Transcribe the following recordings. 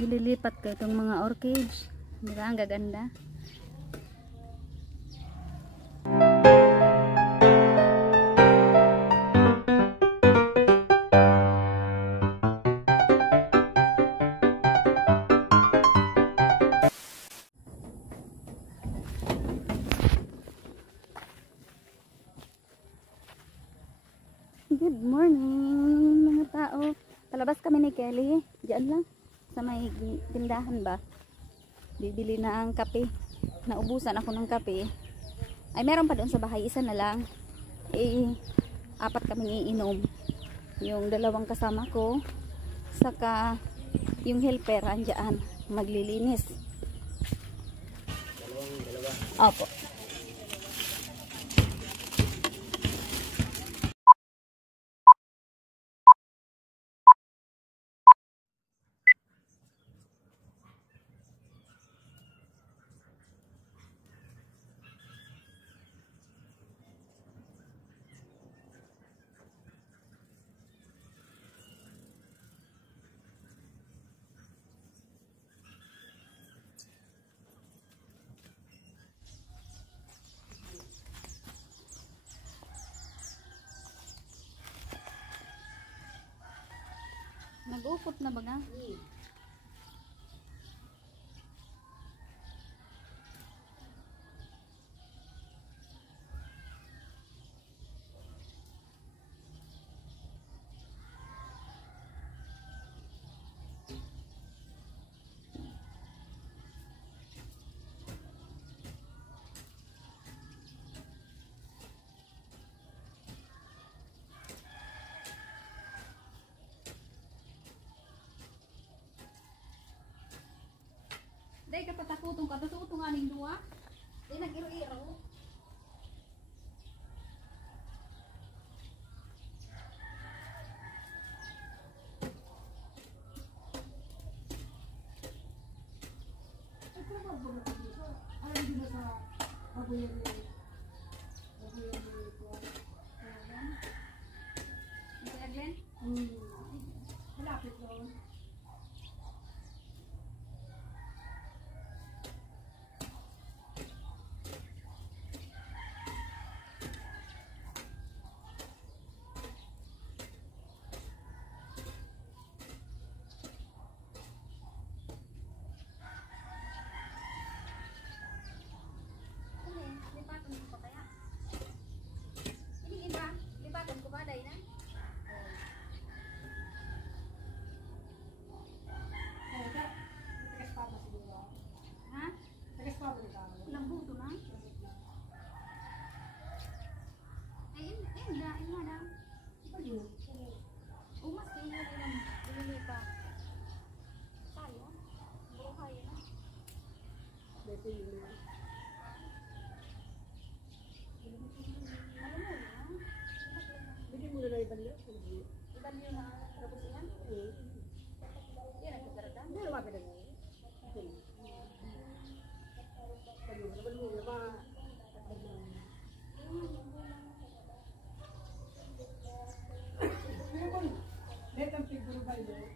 Ililipat ko itong mga orchids. Diba? Ang gaganda. Good morning mga tao. Palabas kami ni Kelly. Diyan lang. Sa may tindahan ba. Bibili na ang kape. Naubusan ako ng kape. Ay meron pa doon sa bahay. Isa na lang. Apat kami iinom. Yung dalawang kasama ko. Saka yung helper andyan. Maglilinis. Opo. Nag-upot na ba nga? Day ka patakutong ka, tututong aning duwa. Day nag-iro-iro. Malapit doon.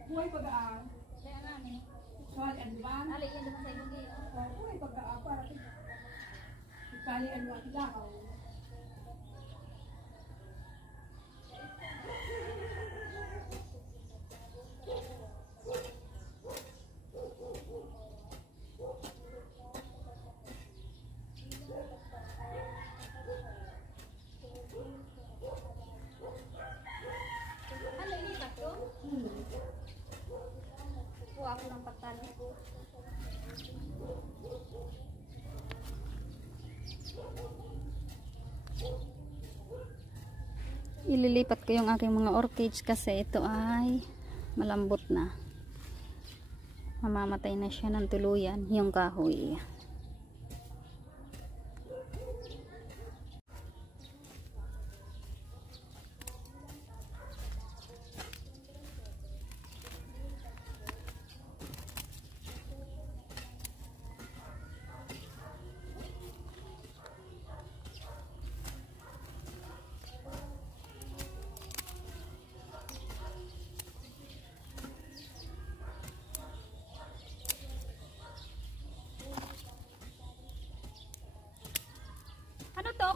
Buhay pag-aan. Kaya nga ni. Suwali ang diban. Ali yan naman sa ibang gaya. Buhay pag-aan para ikali ang mga kilakaw. Ako ng pagtali ko. Ililipat ko yung aking mga orchids kasi ito ay malambot na. Mamamatay na siya ng tuluyan yung kahoy.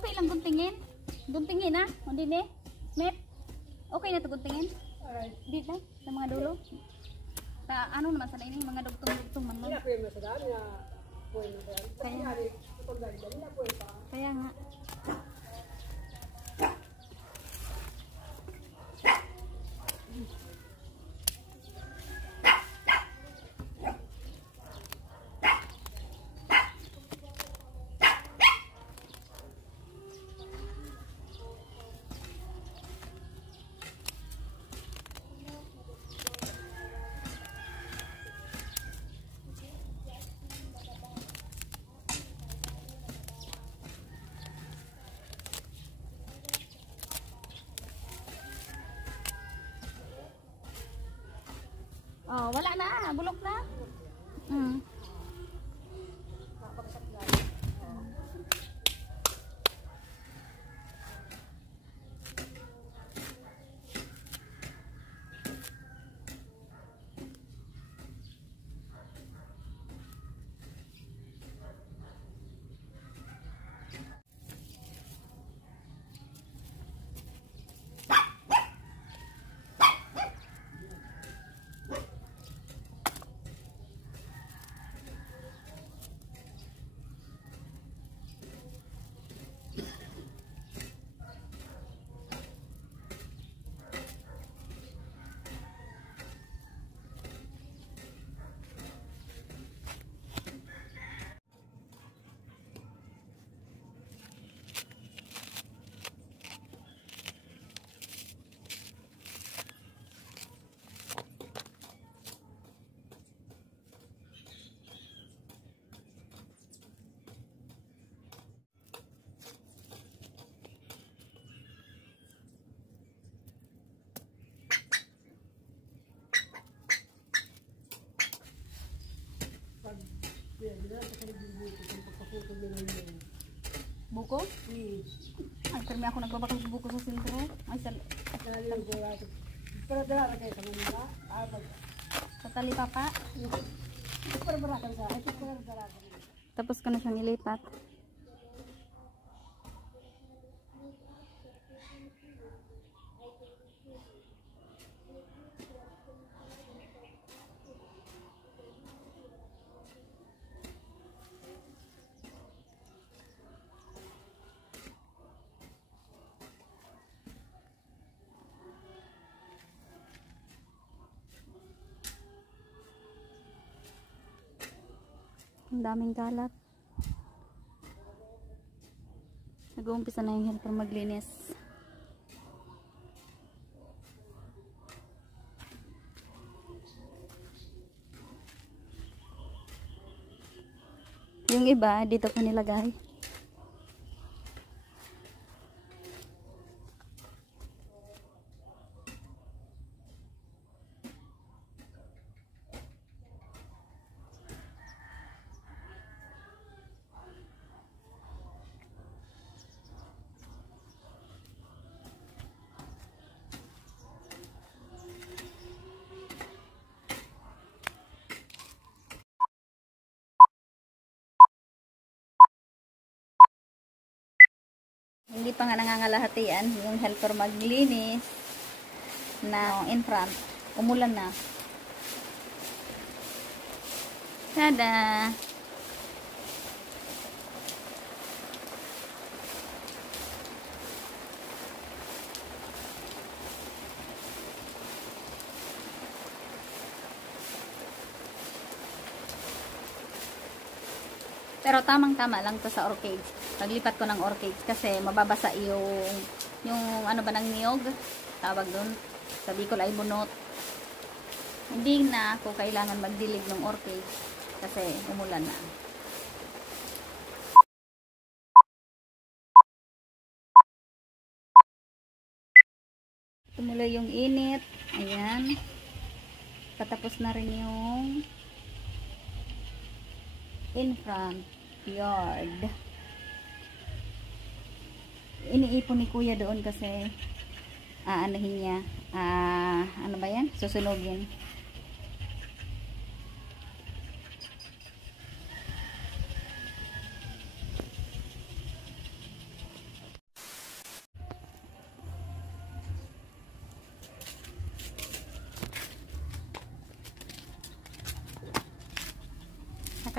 okay lang guntingin. Guntingin na, hindi ni. Smith. Okay na to guntingin. Dito sa mga dulo. Sa ano naman sa ini mga dugtong-dugtong man. Kaya nga. Oh, wala na, bulok na. Buko? Ay, pero may ako nagbabakal sa buko sa sentro. Ay, sa talipapa. Tapos ka na siyang ilipat. Ang daming kalat. Nag-uumpisa na yung helper maglinis. Yung iba, dito pa nilagay. Hindi pa nga nangangalahatian yung helper maglinis na in front. Umulan na. Tada! Pero tamang-tama lang to sa orchid. Paglipat ko ng orchid kasi mababasa yung ano ba ng niyog, tawag doon. Sa Bicol ay bunot. Hindi na ako kailangan magdilig ng orchid kasi umulan na. Tumuloy yung init. Ayan. Patapos na rin yung in front yard. Iniipon ni kuya doon kasi aanahin niya, ano ba yan? Susunugin.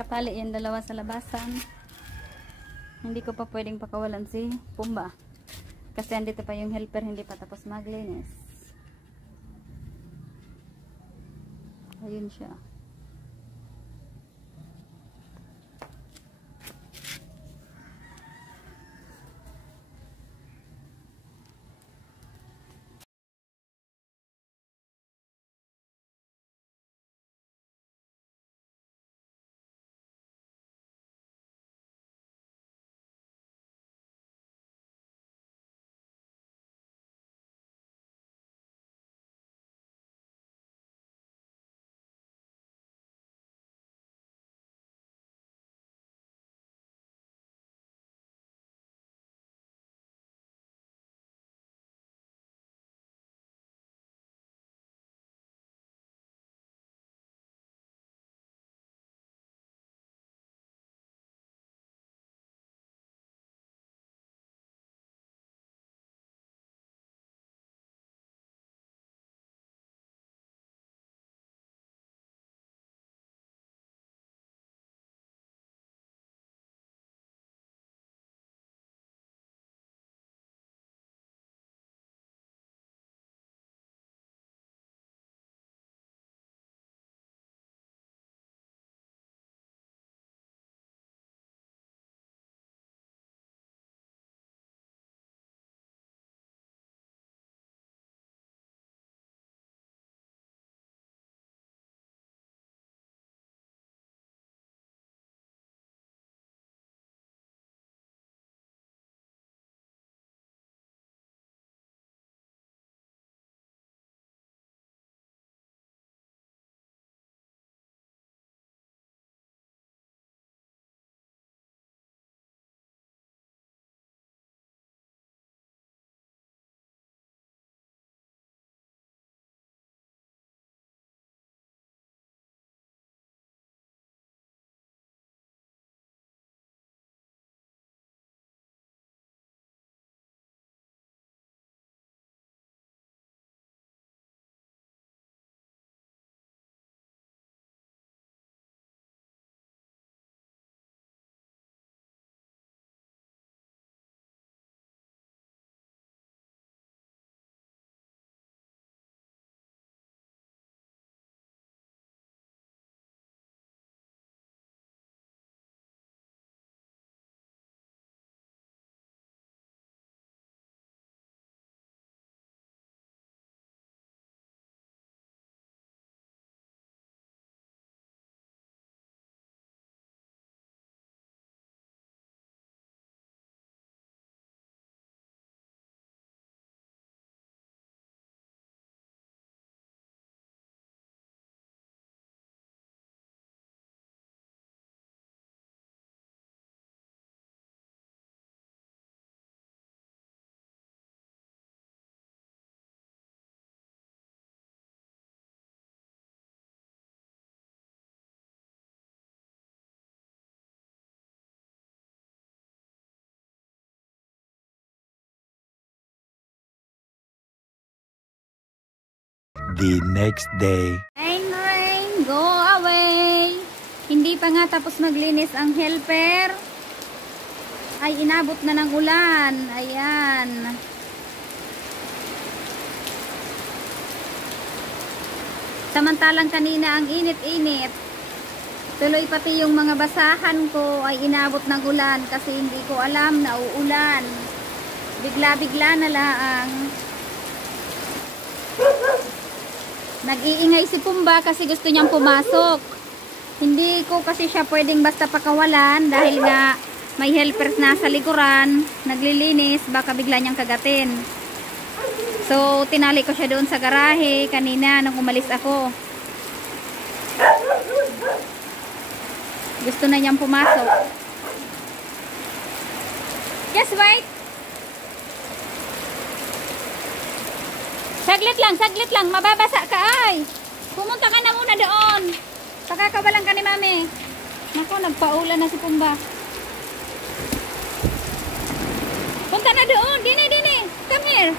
Nakatali yung dalawa sa labasan. Hindi ko pa pwedeng pakawalan si Pumba. Kasi andito pa yung helper, hindi pa tapos maglinis. Ayun siya. The next day. Rain, rain, go away. Hindi pa nga tapos maglinis ang helper. Ay, inabot na ng ulan. Ayan. Samantalang kanina ang init-init. Tuloy pati yung mga basahan ko ay inabot ng ulan kasi hindi ko alam na uulan. Bigla-bigla na lang. Nag-iingay si Pumba kasi gusto niyang pumasok. Hindi ko kasi siya pwedeng basta pakawalan dahil nga may helpers na sa likuran, naglilinis, baka bigla niyang kagatin. So, tinali ko siya doon sa garahe kanina nung umalis ako. Gusto na niyang pumasok. Just wait. Saglit lang, mababasa ka ay. Pumunta ka na muna doon. Pakakabalan ka ni Mami. Naku, nagpaulan na si Pumba. Punta na doon, dini. Come here.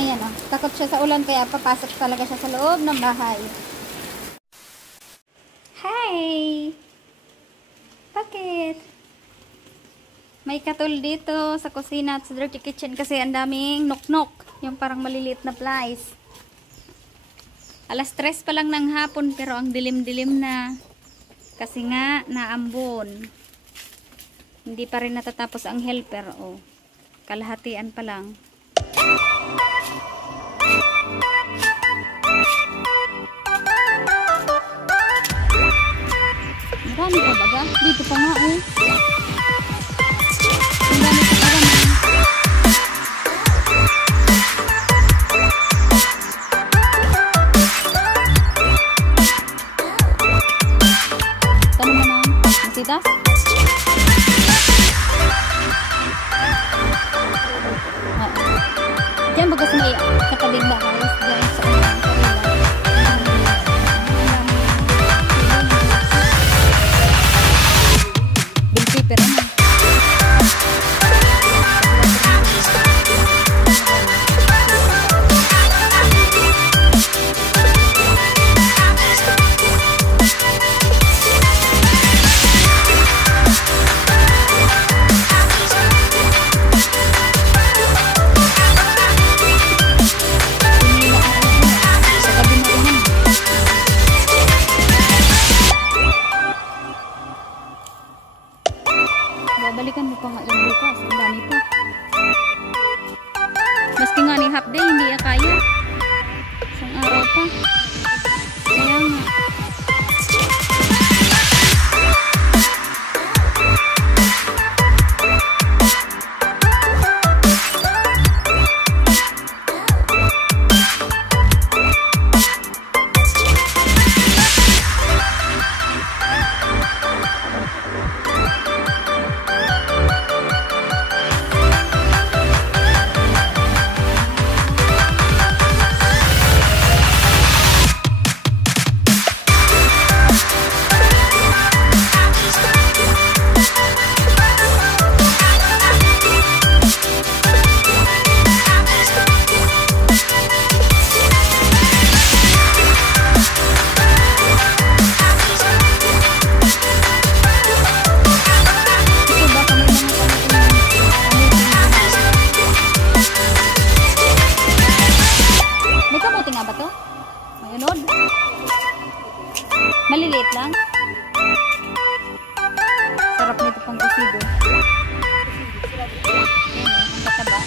Ayan oh. Takot siya sa ulan kaya papasok talaga siya sa loob ng bahay. Hi! Bakit? May katul dito sa kusina at sa dirty kitchen kasi ang daming nok-nok. Yung parang maliliit na flies. Alas 3 pa lang ng hapon pero ang dilim-dilim na. Kasi nga naambon. Hindi pa rin natatapos ang helper. Oh. Kalahatian pa lang. Marami pa baga? Dito pa nga eh. Marami pa baga na. Tanong mo na. Masitas? Diyan baga sa may katabing bahay. Diyan sa unang pero na. Babalikan mo pa nga yung bukas. Ang dami pa. Maski nga ni half day, hindi kaya. Isang araw pa. Kaya nga. Maliliit lang. Sarap nito pang kusido. Ang kataba.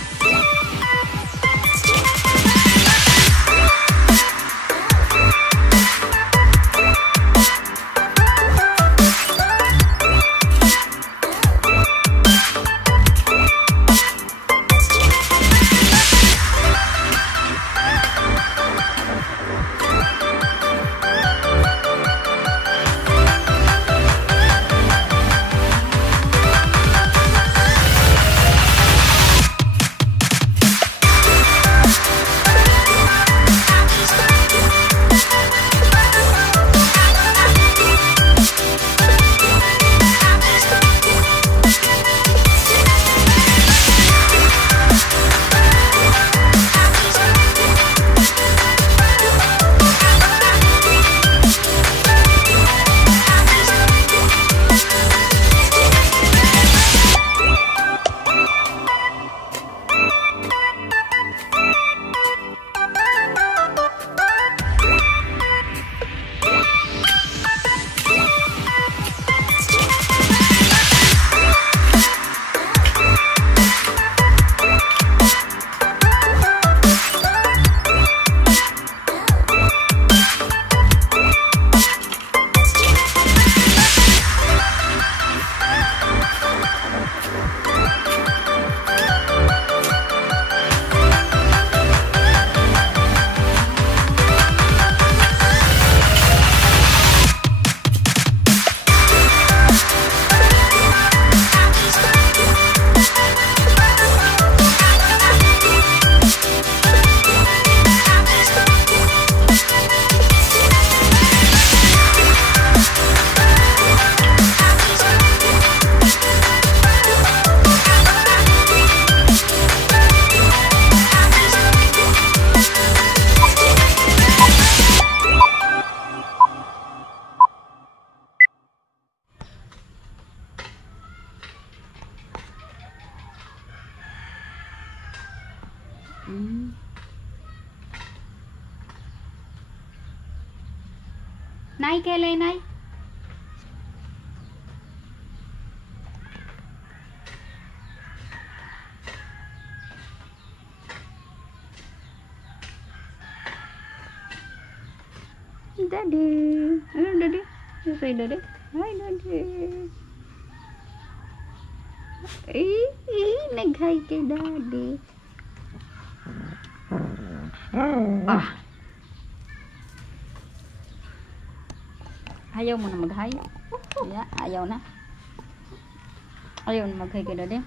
Nay, Kelly, Nay. Daddy. Ano, Daddy? Ano say, Daddy? Hi, Daddy. Nag-hi kay Daddy. Ah. Ayaw mo na mag-hi? Yeah, ayaw na. Ayaw na mag-hi kay Daddy.